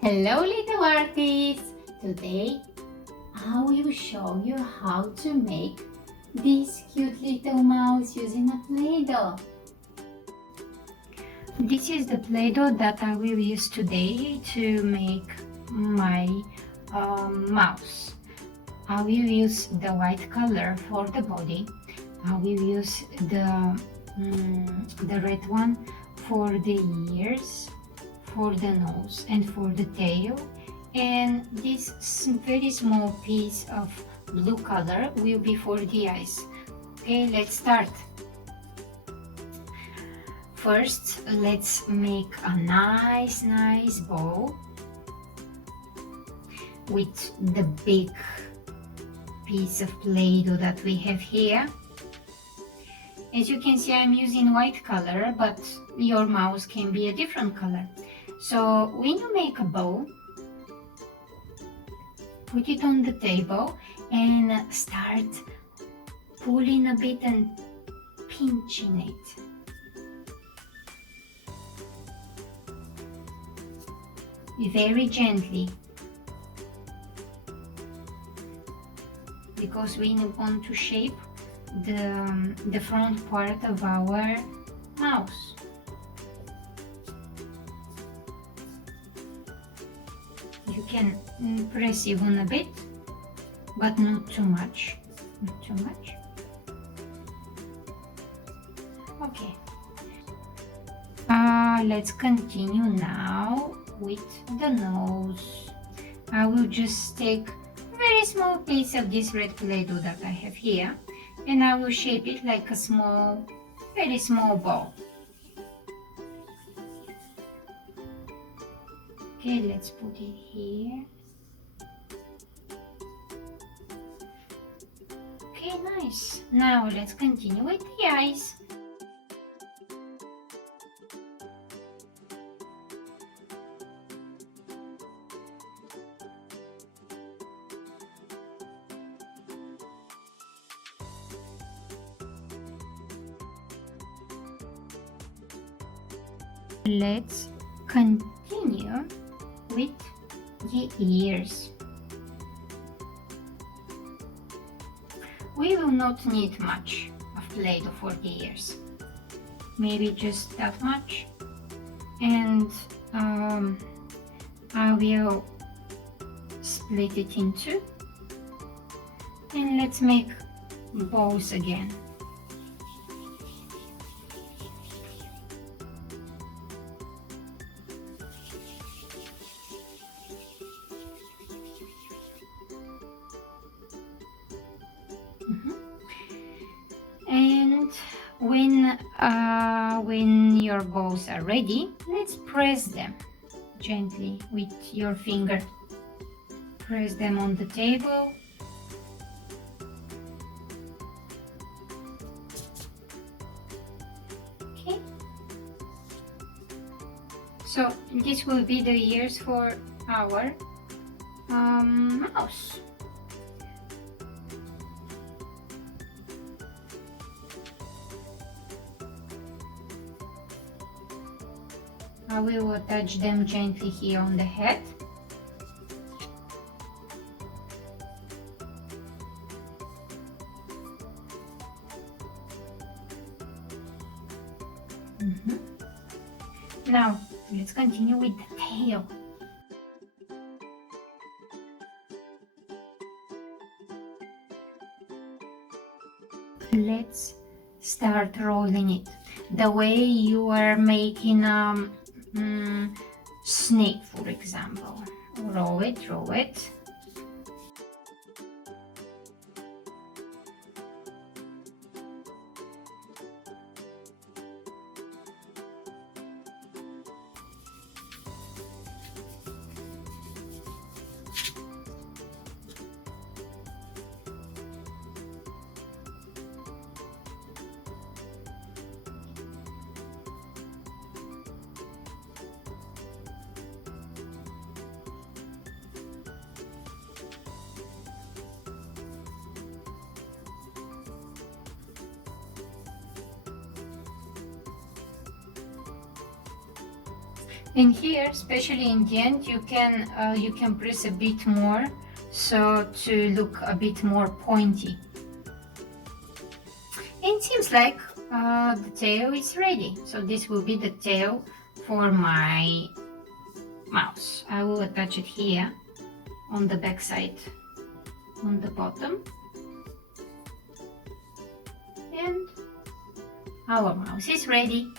Hello little artists! Today I will show you how to make this cute little mouse using a Play-Doh. This is the Play-Doh that I will use today to make my mouse. I will use the white color for the body. I will use the red one for the ears, for the nose and for the tail, and this very small piece of blue color will be for the eyes. Okay, let's start. First, let's make a nice bowl with the big piece of Play-Doh that we have here. As you can see, I'm using white color, but your mouse can be a different color. So when you make a bowl, put it on the table and start pulling a bit and pinching it. Very gently, because we want to shape the front part of our mouse. You can press even a bit, but not too much. Not too much. Okay. Let's continue now with the nose. I will just take a very small piece of this red Play-Doh that I have here, and I will shape it like a small, very small ball. Okay, let's put it here. Okay, nice. Now let's continue with the eyes. Let's continue with the ears. We will not need much of Play-Doh for the ears. Maybe just that much. And I will split it in two. And let's make bows again. And when your balls are ready, let's press them gently with your finger. Press them on the table. Okay. So this will be the ears for our mouse. I will attach them gently here on the head. Now, let's continue with the tail. Let's start rolling it the way you are making snake, for example. Roll it, roll it. And here, especially in the end, you can press a bit more so to look a bit more pointy. And it seems like the tail is ready. So this will be the tail for my mouse. I will attach it here on the back side, on the bottom. And our mouse is ready.